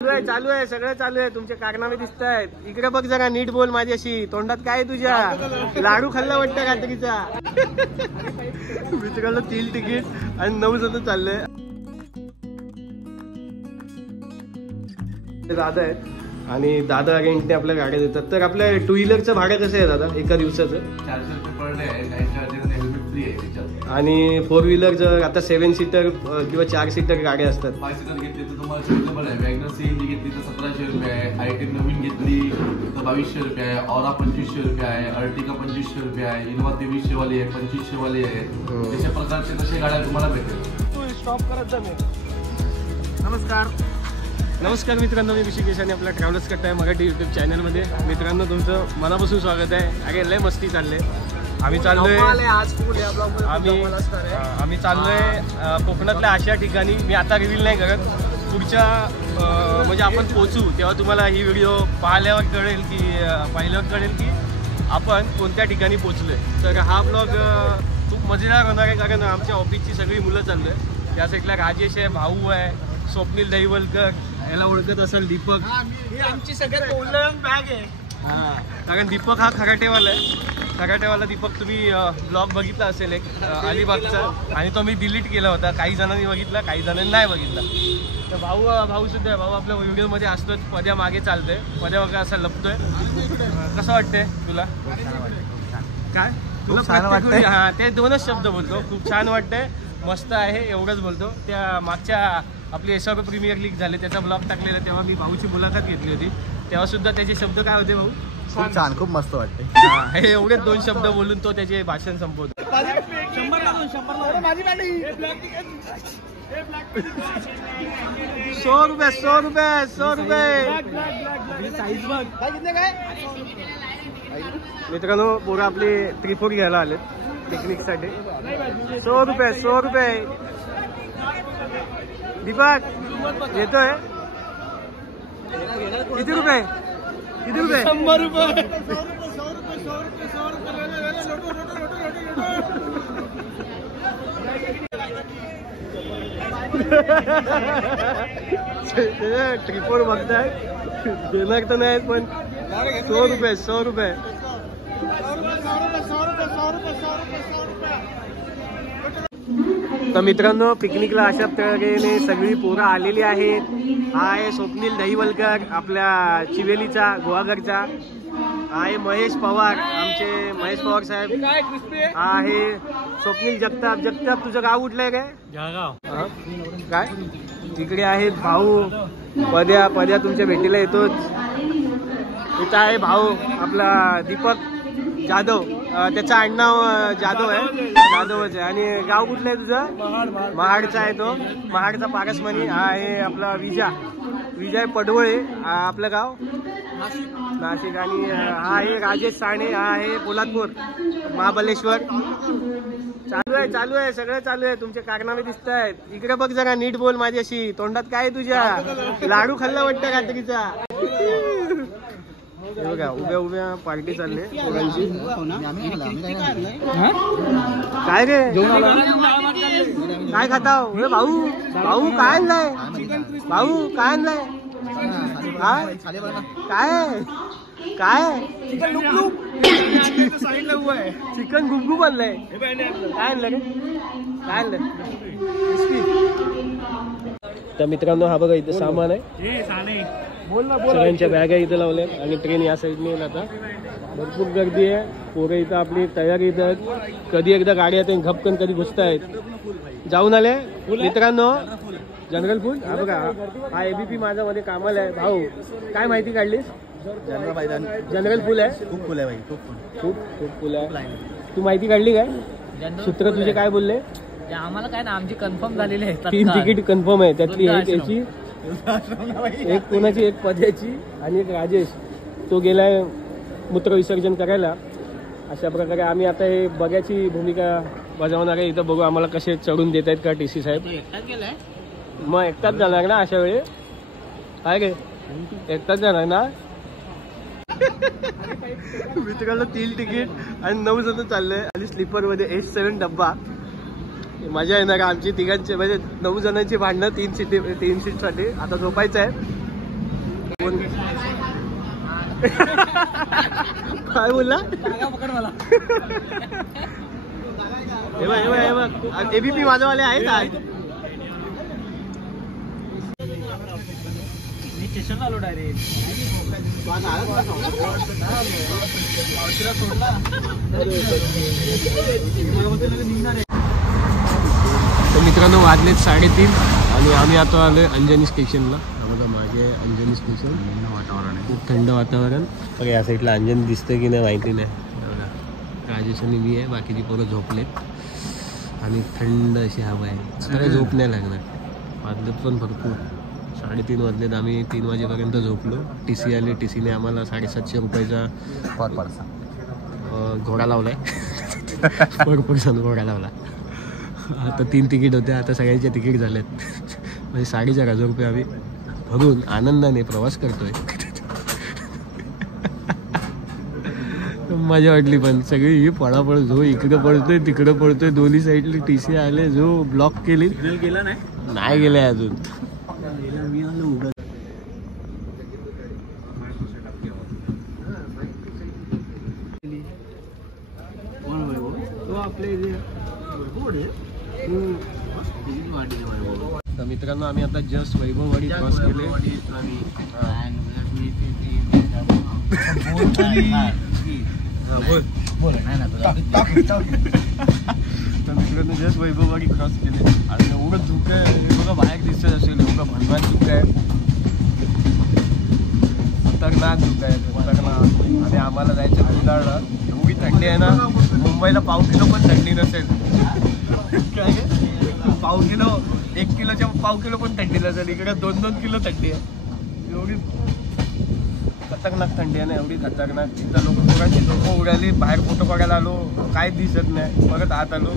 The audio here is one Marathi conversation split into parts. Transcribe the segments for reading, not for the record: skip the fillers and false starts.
चालू आहे सगळं चालू आहे. तुमचे कारनामे दिसत आहेत. इकडे बघ जरा नीट बोल माझ्याशी. तोंडात काय तुझ्या लाडू खाल्ला वाटतं रात्रीचा. मित्रांनो 3 तिकीट आणि 9 जण चाललंय. दादा आहेत आणि दादा रेंटने आपल्या गाड्या देतात. तर आपल्या 2 व्हीलरचं भाडं कसं आहे दादा एका दिवसाचं? 400 रुपये पर डे आहे. नाईट चार्जेस आणि हेल्मेट फ्री आहे त्याच्यात. आणि 4 व्हीलर जर आता 7 सीटर किंवा 4 सीटर गाड्या असतात 5 सीटर घेतली तर तुम्हाला सुटेबल आहे. वॅगनर सीएनजी घेतली तर 1700 रुपये आहे. I10 नवीन घेतली तर 2200 रुपये आहे. ऑरा 2500 रुपये आहे. अर्टिका 2500 रुपये आहे. इनोवा 2300 वाली आहे. 2500 वाली आहे. तशा प्रकारचे तसे गाड्या तुम्हाला भेटेल. स्टॉप करत जा. नमस्कार मित्रांनो, मी ऋषिकेश आणि आपल्या ट्रॅव्हलर्स करताय मराठी यूट्यूब चॅनलमध्ये. मित्रांनो तुमचं मनापासून स्वागत आहे. अरे लय मस्ती चालले. आम्ही चाललोय कोकणातल्या अशा ठिकाणी. मी आता रिव्हील नाही करत. पुढच्या म्हणजे आपण पोहोचू तेव्हा तुम्हाला ही व्हिडिओ पाहिल्यावर कळेल की आपण कोणत्या ठिकाणी पोहोचलोय. तर हा ब्लॉग खूप मजेदार होणार आहे कारण आमच्या ऑफिसची सगळी मुलं चाललोय. त्या साईडला राजेश आहे, भाऊ आहे, स्वप्नील दहिवलकर, याला ओळखत असेल दीपक. ही आमची सगळ्यात ओल्ड बॅग आहे. कारण दीपक हा खराटेवाला आहे. खराटेवाला दीपक तुम्ही ब्लॉग बघितला असेल एक अलिबागचा, आणि तो मी डिलीट केला होता. काही जणांनी बघितला, काही जणांनी नाही बघितला. तर भाऊ सुद्धा भाऊ आपल्या व्हिडिओमध्ये असतोय. पद्या मागे चालतोय, पद्या वगैरे असा लपतोय. कसं वाटतंय तुला? काय तुला छान वाटतंय? हा, ते 2च शब्द बोलतो. खूप छान वाटतंय, मस्त आहे, एवढंच बोलतो. त्या मागच्या आपली SRO प्रीमियर लीग झाले त्याचा ब्लॉग टाकलेला, तेव्हा मी भाऊची मुलाखत घेतली होती. तेव्हा सुद्धा त्याचे शब्द काय होते भाऊ? खूप छान, खूप मस्त वाटते. हे एवढेच 2 शब्द बोलून तो त्याचे भाषण संपवतो. 100 रुपये. मित्रांनो पोरं आपली 3-4 घ्यायला आले पिकनिकसाठी. 100 रुपये. दीपक येतोय. किती रुपये? 100 रुपये. ट्रिपोर बघताय, देणार तर नाही पण 100 रुपये. तर मित्रांनो पिकनिकला अशा प्रकारे सगळी पोरं आलेली आहेत. हा आहे स्वप्नील दहिवलकर आपल्या चिवेलीचा गुहागरचा. हा आहे महेश पवार, आमचे महेश पवार साहेब. हा आहे स्वप्नील जगताप. तुझं गाव कुठलंय काय? जळगाव. काय तिकडे आहेत भाऊ पद्या तुमच्या भेटीला येतोच. इथं आहे भाऊ आपला दीपक जाधव, त्याचं आडनाव जाधव जाधवच आहे. आणि गाव कुठलं आहे तुझं? महाडचा आहे तो, महाडचा पारसमणी. हा आहे आपला विजय पडवळे, आपलं गाव नाशिक. आणि हा आहे राजेश साणे, हा आहे पोलादपूर महाबलेश्वर. चालू आहे सगळं चालू आहे. तुमचे कारनामे दिसत आहेत. इकडे बघ जरा नीट बोल माझ्याशी. तोंडात काय तुझ्या लाडू खाल्ला वाटतं रात्रीचा. बघा उभ्या पार्टी चालली पोरांची. काय रे काय खाताव? भाऊ काय आणलाय? काय चिकन गुबगुब आणलंय. काय आणलं रे? तर मित्रांनो हा बघा इथं सामान आहे. सगळ्यांच्या बॅगा इथं लावल्यात आणि ट्रेन या साईडने येईल. आता भरपूर गर्दी आहे. पोरं इथं आपली तयारी येतात. कधी एकदा गाड्या येतात घपकन, कधी घुसतायत. जाऊन आले मित्रांनो जनरल फूड. हा बघा हा ABP माझ्यामध्ये कामाला आहे. भाऊ काय माहिती काढलीस? जनरल फुल आहे. खूप फुल आहे भाई, खूप फुल आहे. तू माहिती काढली काय? सूत्र तुझे काय बोलले? आम्हाला काय ना, आमची कन्फर्म झालेली आहे. 3 तिकीट कन्फर्म आहे. त्यातली एक याची, एक कोणाची, एक पद्याची आणि एक राजेश. तो गेलाय मूत्र विसर्जन करायला. अशा प्रकारे आम्ही आता हे बघ्याची भूमिका बजावणार आहे. इथं बघू आम्हाला कसे चढून देत आहेत का TC साहेब. मग एकटाच जाणार ना अशा वेळी? काय गे एकटाच जाणार ना? मित्रांनो 3 तिकीट आणि 9 जण चाललंय. आणि स्लीपर मध्ये H7 डब्बा. मजा येणार आमची तिघांची, म्हणजे 9 जणांची भांडणं 3 सीटसाठी. आता झोपायचं आहे. काय बोलला? पकड मला. हे बघ एबीपी माझावाले आहेत आज. मी स्टेशनला आलो डायरेक्ट. तर मित्रांनो वाजलेत 3:30 आणि आम्ही आता आलोय अंजनी स्टेशनला. आम्हाला मागे अंजनी स्टेशन. खूप थंड वातावरण. तर या साईडला अंजनी दिसतंय की नाही माहिती नाही. राजेश आणि मी आहे, बाकीची पोरं झोपलेत आणि थंड अशी हवा आहे. आता काही झोप नाही लागणार. वाजलेत पण भरपूर. 3:30 वाजलेत. आम्ही 3 वाजेपर्यंत झोपलो. TC आली. TCने आम्हाला 750 रुपयाचा घोडा लावलाय. पर पर्सन घोडा लावला. आता 3 तिकीट होते, आता सगळ्यांचे तिकीट झालेत. म्हणजे 4,500 रुपये आम्ही भरून आनंदाने प्रवास करतोय. मजा वाटली पण सगळी ही पळापळ. जो इकडं पळतोय तिकडं पळतोय. दोन्ही साईडला TC आले. जो ब्लॉक केली गेला नाही गेले अजून. मी आलो उगा. तर मित्रांनो आम्ही आता जस्ट वैभववाडी क्रॉस केले. तर मित्रांनो जस्ट वैभववाडी क्रॉस केले आणि एवढं धुकं आहे. हे बघा बाहेर दिसत असेल एवढं भगवान धुकं आहे. खतरनाक धुकं आहे, खतरनाक. आणि आम्हाला जायचं कुडाळला. एवढी थंडी आहे ना, मुंबईला 1 किलो पण थंडी नसेल. काय 1 किलो 1 किलोच्या 1 किलो पण थंडी नसेल. इकडे 2-2 किलो थंडी आहे. एवढी खतरनाक थंडी आहे ना, एवढी खतरनाक. इथं लोक पोरांची झोपं उडाली. बाहेर फोटो काढायला आलो, काय दिसत नाही. परत आत आलो.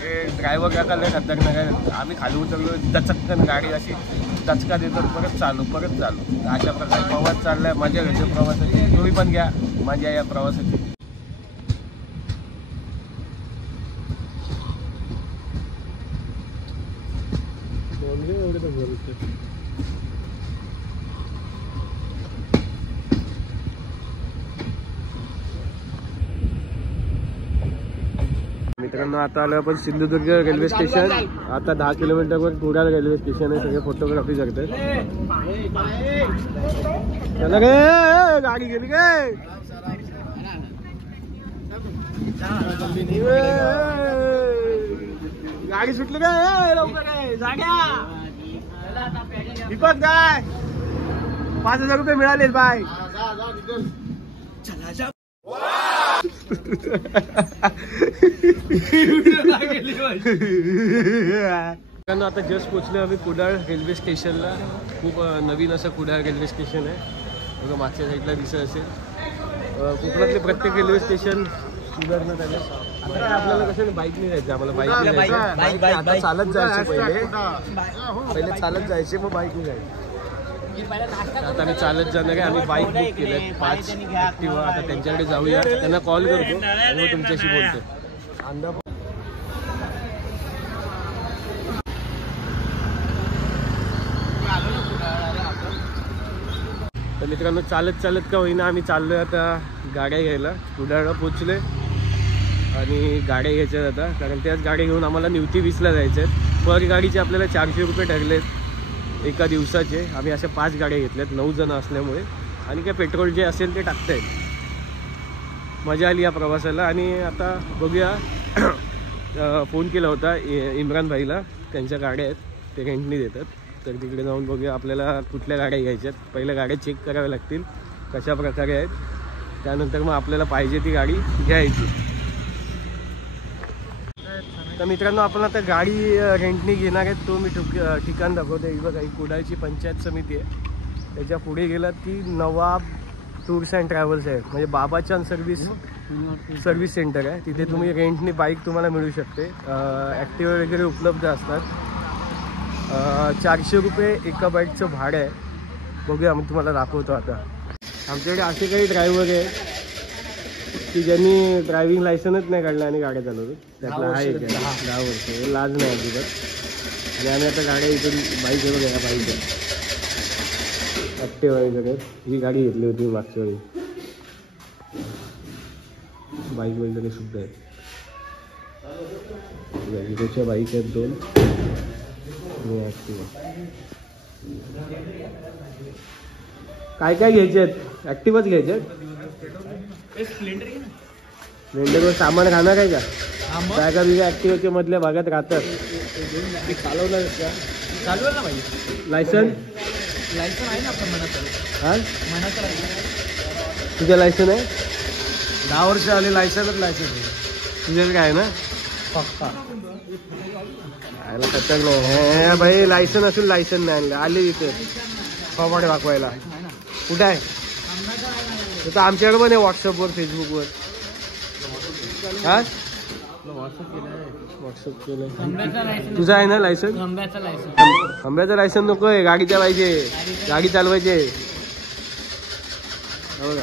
हे ड्रायव्हर काका लय खतरनाक आहे. आम्ही खाली उतरलो, दचक्कन गाडी अशी दचका देतो. परत चालू. अशा प्रकारे प्रवास चाललाय. मजा घ्यायची प्रवासाची. तुम्ही पण घ्या मजा या प्रवासाची. मित्रांनो आता आलो आपण सिंधुदुर्ग रेल्वे स्टेशन. आता 10 किलोमीटरवर कुडाळ रेल्वे स्टेशन आहे. सगळे फोटोग्राफी करतात. चला गे गाडी गेली गे. गाडी सुटली काय लवकर जाग्या. दीपक काय 5,000 रुपये मिळाले बाय. आता जस्ट पोचलो आम्ही कुडाळ रेल्वे स्टेशनला. खूप नवीन असं कुडाळ रेल्वे स्टेशन आहे. बघा मागच्या साईडला दिसत असेल. कोकणातले प्रत्येक रेल्वे स्टेशन सुधारण्यात आले. आता काय आपल्याला कसं बाईकने जायचं. आम्हाला बाईकने जायचं. आता चालत जायचे पहिले चालत जायचे, मग बाईकने जायचे. आता आम्ही चालत जाणार आहे. आम्ही बाईक बुक केले 5 ॲक्टिवा. आता त्यांच्याकडे जाऊया, त्यांना कॉल करतो आणि तुमच्याशी बोलतो. तर मित्रांनो चालत का होईना आम्ही चाललोय आता गाड्या घ्यायला. कुडाळला पोचलोय आणि गाड्या घ्यायच्या आता, कारण त्याच गाड्या घेऊन आम्हाला निवती 20ला जायचं आहेत. पर गाडीचे आपल्याला 400 रुपये ठरलेत एका दिवसाचे. आम्ही अशा 5 गाड्या घेतल्यात 9 जण असल्यामुळे. आणि काय पेट्रोल जे असेल ते टाकतायत. मजा आली या प्रवासाला. आणि आता बघूया. फोन केला होता इम्रान भाईला, त्यांच्या गाड्या आहेत, ते रेंटनी देतात. तर तिकडे जाऊन बघूया आपल्याला कुठल्या गाड्या घ्यायच्यात. पहिल्या गाड्या चेक कराव्या लागतील कशा प्रकारे आहेत, त्यानंतर मग आपल्याला पाहिजे ती गाडी घ्यायची. तर मित्रांनो आपण आता गाडी रेंटनी घेणार आहेत. तो मी ठिकाण दाखवतो. ही बघा, ही कुडाळची पंचायत समिती आहे. त्याच्या पुढे गेलात की नवाब टूर्स अँड ट्रॅव्हल्स आहे, म्हणजे बाबाचान सर्व्हिस सेंटर आहे. तिथे तुम्ही रेंटनी बाईक तुम्हाला मिळू शकते. ॲक्टिवा वगैरे उपलब्ध असतात. 400 रुपये एका बाईकचं भाडं आहे. बघूया आम्ही तुम्हाला दाखवतो. आता आमच्याकडे असे काही ड्रायव्हर आहे की ज्यांनी ड्रायव्हिंग लायसनच नाही काढलं आणि गाड्या चालवतो. त्यातला आहे 10 वर्ष. लाज नाही अजिबात. आणि आम्ही आता गाड्या इथून बाईक वगैरे बाईक आहे. ॲक्टिव्हा वगैरे ही गाडी घेतली होती मागच्या वेळी. बाईक वगैरे सुद्धा आहेत. हिरोच्या बाईक आहेत 2 आणि ॲक्टिव्हा. काय काय घ्यायचे आहेत? ॲक्टिव्हाच घ्यायचे आहेत. स्प्लेंडरवर सामान राहणार आहे का? बॅगा बिगा ॲक्टिव्हाच्या मधल्या भागात राहतात. चालवलं ना पाहिजे. लायसन आहे ना आपलं मनाचं. हां मनाचं तुझं लायसन आहे? 10 वर्ष आले लायसनच लायसन. तुझ्याकडे काय आहे ना? पक्का आयला खतरनाक नाही. हे भाई लायसन असून लायसन नाही आणलं. आले इथे फॉर्माट दाखवायला. कुठं आहे? तर आमच्याकडे पण आहे व्हॉट्सअपवर फेसबुकवर. हा व्हॉट्सअप केलं. तुझं आहे ना लायसन? आंब्याचं लायसन नको आहे. गाडीच्या पाहिजे. गाडी चालवायचे. हो का?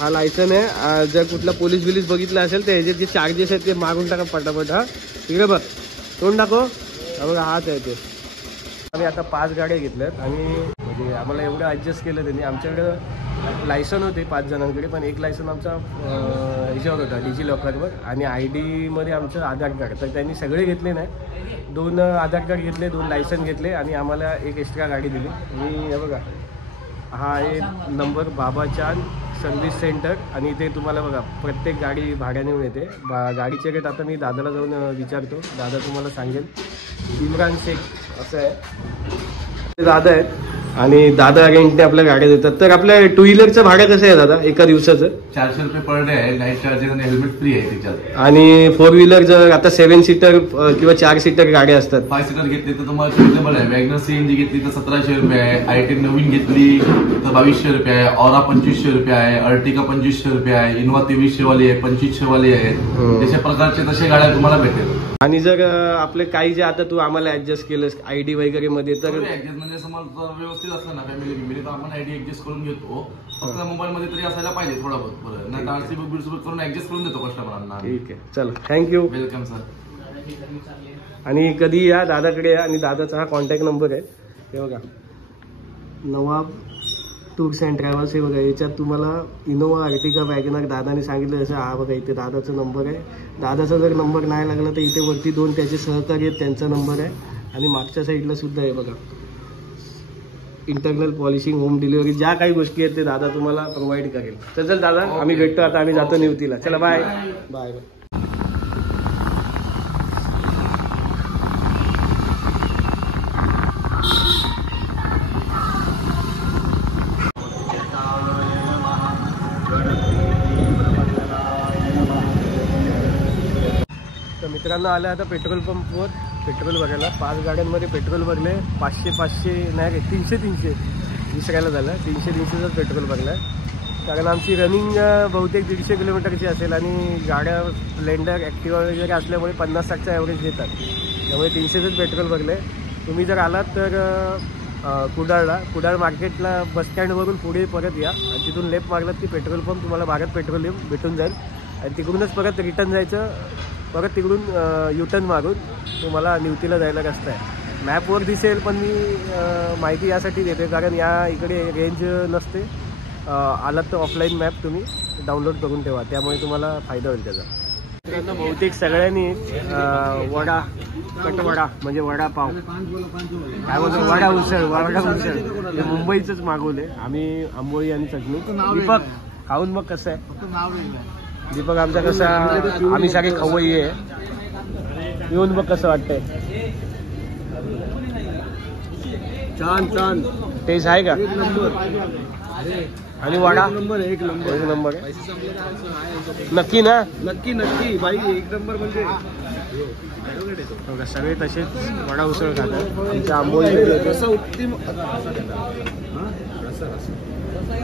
हा लायसन आहे. जर कुठला पोलीस बिलीस बघितला असेल तर ह्याचे जे चार्जेस आहेत ते मागून टाका पटापट. हा तिकडे बघ तोंड टाको. हा बघा हाच आहे ते. आम्ही आता 5 गाड्या घेतल्यात आणि म्हणजे आम्हाला एवढं ॲडजस्ट केलं त्यांनी. आमच्याकडं लायसन होते 5 जणांकडे, पण एक लायसन आमचा ह्याच्यावर होता डिजी लॉकरवर आणि ID मध्ये आमचं आधार कार्ड. तर त्यांनी सगळे घेतले नाही. 2 आधार कार्ड घेतले, 2 लायसन घेतले आणि आम्हाला एक एक्स्ट्रा गाडी दिली. मी हे बघा हा आहे नंबर बाबाचान सर्व्हिस सेंटर आणि इथे तुम्हाला बघा प्रत्येक गाडी भाड्याने येऊन येते. गाडीचे रेट आता मी दादाला जाऊन विचारतो. दादा तुम्हाला सांगेल. इम्रान शेख असं आहे दादा आहेत आणि दादा रेंटने आपल्या गाड्या देतात. तर आपल्या 2 व्हीलरचं भाडं कसं आहे दादा एका दिवसाचं? 400 रुपये पर डे आहे. नाईट चार्जेस आणि हेल्मेट फ्री आहे त्याच्यात. आणि 4 व्हीलर जर आता 7 सीटर किंवा 4 सीटर गाड्या असतात. 5 सीटर घेतली तर तुम्हाला रिजनेबल आहे. वॅगनर CNG घेतली तर 1700 रुपये आहे. I10 नवीन घेतली तर 2200 रुपये आहे. ऑरा 2500 रुपये आहे. अर्टिका 2500 रुपये आहे. इनोवा 2300 वाली आहे. 2500 वाली आहे. तशा प्रकारचे तसे गाड्या तुम्हाला भेटेल. आणि जर आपले काही जे आता तू आम्हाला ऍडजस्ट केलंस ID वगैरे मध्ये तर म्हणजे समजा व्यवस्थित असलं ना फॅमिली तर आपण ID ऍडजस्ट करून घेतो. फक्त मोबाईल मध्ये तरी असायला पाहिजे थोडा बहुत. बरं नाही तर RC बुक करून ऍडजस्ट करून देतो कस्टमरांना. ठीक आहे चल थँक्यू. Welcome sir. आणि कधी या दादाकडे या. आणि दादाचा हा कॉन्टॅक्ट नंबर आहे हे बघा. नवाब टूर्स अँड ट्रॅव्हल्स हे बघा. याच्यात तुम्हाला इनोवा अर्टिगा वॅगनर दादाने सांगितलं जसं हा बघा इथे दादाचा नंबर आहे. दादाचा जर नंबर नाही लागला तर इथे वरती 2 त्याचे सहकारी आहेत त्यांचा नंबर आहे. आणि मागच्या साईडला सुद्धा आहे बघा इंटरनल पॉलिशिंग होम डिलिव्हरी ज्या काही गोष्टी आहेत ते दादा तुम्हाला प्रोव्हाइड करेल. चल दादा आम्ही भेटतो आता. आम्ही जातो निवतीला. चला बाय बाय. तर मित्रांनो आलं आता पेट्रोल पंपवर पेट्रोल भरायला. 5 गाड्यांमध्ये पेट्रोल भरले. 500 नाही 300 विसरायला झालं. 300च पेट्रोल भरलं आहे. कारण आमची रनिंग बहुतेक 150 किलोमीटरची असेल आणि गाड्या स्प्लेंडर ॲक्टिवा वगैरे असल्यामुळे 50-60चा ॲव्हरेज देतात. त्यामुळे 300च पेट्रोल भरलं आहे. तुम्ही जर आलात तर कुडाळ मार्केटला बसस्टँडवरून पुढे परत या आणि तिथून लेफ्ट मारलात की पेट्रोल पंप तुम्हाला भारत पेट्रोलियम भेटून जाईल. आणि तिकडूनच परत रिटर्न जायचं. परत तिकडून युटर्न मारून तुम्हाला निवतीला जायला रस्ता आहे. मॅपवर दिसेल पण मी माहिती यासाठी देते कारण या इकडे रेंज नसते. आलात तर ऑफलाईन मॅप तुम्ही डाउनलोड करून ठेवा. त्यामुळे तुम्हाला फायदा होईल त्याचा. मित्रांनो बहुतेक सगळ्यांनी वडा कटवडा म्हणजे वडापाव काय बोलतो वडा उसळ हे मुंबईचंच मागवले. आम्ही आंबोळी आणि चटणी. दीपक खाऊन मग कसं आहे? दीपक आमचा कसा आम्ही सगळे खवय्ये आहे. येऊन बघ कसं वाटतंय. छान टेस्ट आहे का? आणि वडा एक नंबर आहे. नक्की ना? नक्की बाई एक नंबर म्हणजे सगळे तसेच वडा उसळ खातात. आमच्या आंबोली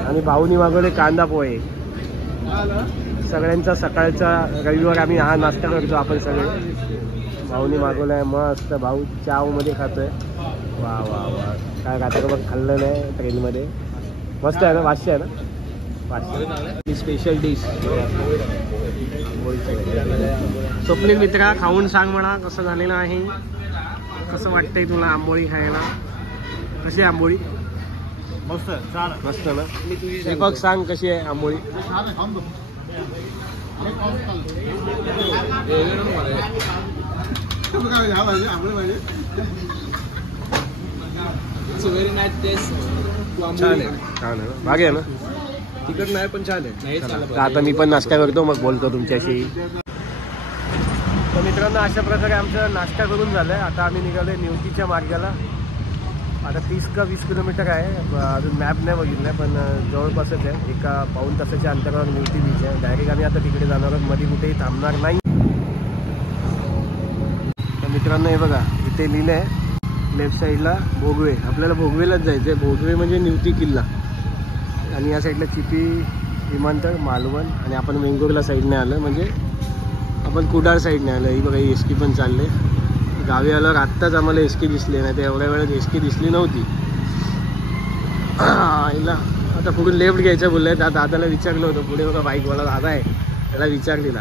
आणि भाऊनी मागवले कांदा पोहे. सगळ्यांचा सकाळचा रविवार आम्ही हा नाश्ता करतो आपण सगळे. भाऊनी मागवलाय मस्त. भाऊ चावमध्ये खातोय. वा वा वा काय रात्रभर खाल्लं नाही ट्रेनमध्ये. मस्त आहे ना? 500 आहे ना? 500 स्पेशल डिश. स्वप्नील मित्रा खाऊन सांग म्हणा कसं झालेलं आहे. कसं वाटतंय तुला आंबोळी खायला? कशी आंबोळी? मस्त छान मस्त ना. दीपक सांग कशी आहे आंबोळी? Very nice taste. छान आहे, छान आहे. भारी आहे ना. तिखट नाही पण छान आहे. तर आता मी पण नाश्ता करतो, मग बोलतो तुमच्याशी. तर मित्रांनो, अशा प्रकारे आमचा नाश्ता करून झालाय. आता आम्ही निघालोय निवतीच्या मार्गाला. आता 30 का 20 किलोमीटर आहे. अजून मॅप नाही बघितलं, पण जवळपासच आहे. एका पाऊण तासाच्या अंतरावर निवती बीच आहे. डायरेक्ट आम्ही आता तिकडे जाणार आहोत, मध्ये कुठेही थांबणार नाही. तर मित्रांनो, हे बघा इथे लिहिलं आहे लेफ्ट साईडला भोगवे. आपल्याला भोगवेलाच जायचं आहे. भोगवे म्हणजे निवती किल्ला. आणि या साईडला चिपी विमानतळ, मालवण. आणि आपण वेंगुर्ला साईडने आलं, म्हणजे आपण कुडाळ साईडने आलं. ही बघा ही एस टी पण चालले. गावी आल्यावर आत्ताच आम्हाला एस टी दिसली, नाही तर एवढ्या वेळात एस टी दिसली नव्हती. हिला आता पुढे लेफ्ट घ्यायचं बोललं आहे. दादाला विचारलं होतं, पुढे बघा बाईकवाला दादा आहे, त्याला विचारलेला.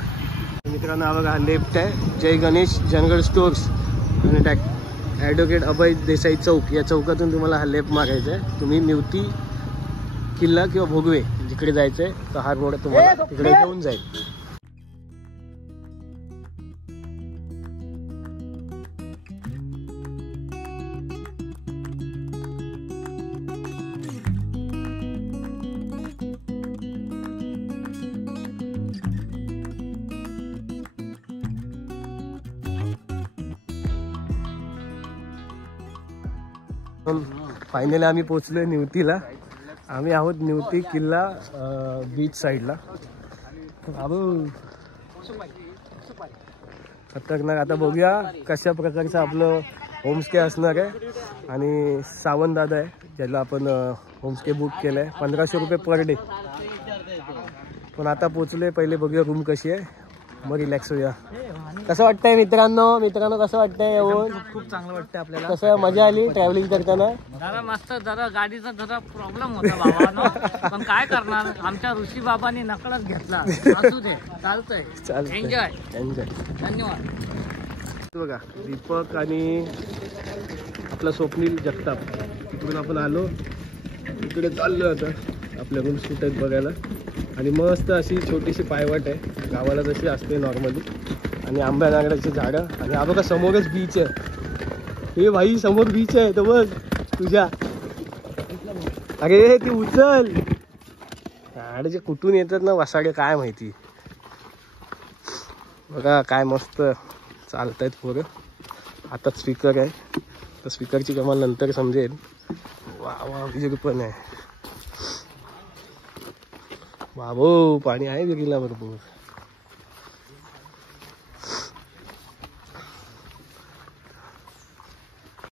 मित्रांनो, हा बघा लेफ्ट आहे जय गणेश जनरल स्टोर्स आणि ॲडव्होकेट अभय देसाई चौक. या चौकातून तुम्हाला हा लेफ्ट मागायचा आहे. तुम्ही निवती किल्ला किंवा भोगवे जिकडे जायचं आहे, तर हा रोड तुम्हाला तिकडे घेऊन जाईल. फायनली आम्ही पोचलोय निवतीला. आम्ही आहोत निवती किल्ला बीच साईडला. खतरनाक. आता बघूया कशा प्रकारचं आपलं होमस्टे असणार आहे. आणि सावंत दादा आहे, ज्याला आपण होमस्टे बुक केलं आहे. 1500 रुपये पर डे. पण आता पोचलोय, पहिले बघूया रूम कशी आहे, मग रिलॅक्स होऊया. कसं वाटतंय मित्रांनो कसं वाटतंय येऊन? खूप चांगलं वाटतं आपल्याला. कसं मजा आली ट्रॅव्हलिंग करताना? जरा मस्त. जरा गाडीचा जरा प्रॉब्लेम होता बाबांनो, पण काय करणार, आमच्या ऋषी बाबांनी नकळच घेतला. असू दे, चालतंय. एन्जॉय. धन्यवाद. बघा दीपक आणि आपला स्वप्नील जगताप, तिकडून आपण आलो, इकडे चाललो आता आपल्या रूम्स कुठे आहेत बघायला. आणि मस्त अशी छोटीशी पायवाट आहे, गावाला जशी असते नॉर्मली. आणि आंब्या नारळाची झाडं. आणि हा बघा समोरच बीच आहे. हे भाई समोर बीच आहे, तर बघ तुझ्या. अरे ती उचल. झाडे कुठून येतात ना वसाडे काय माहिती. बघा काय मस्त चालतायत पोरं. आता स्पीकर आहे, तर स्पीकरची कमाल नंतर समजेल. वा वा विहीर पण आहे. बाबो पाणी आहे विहिरीला भरपूर.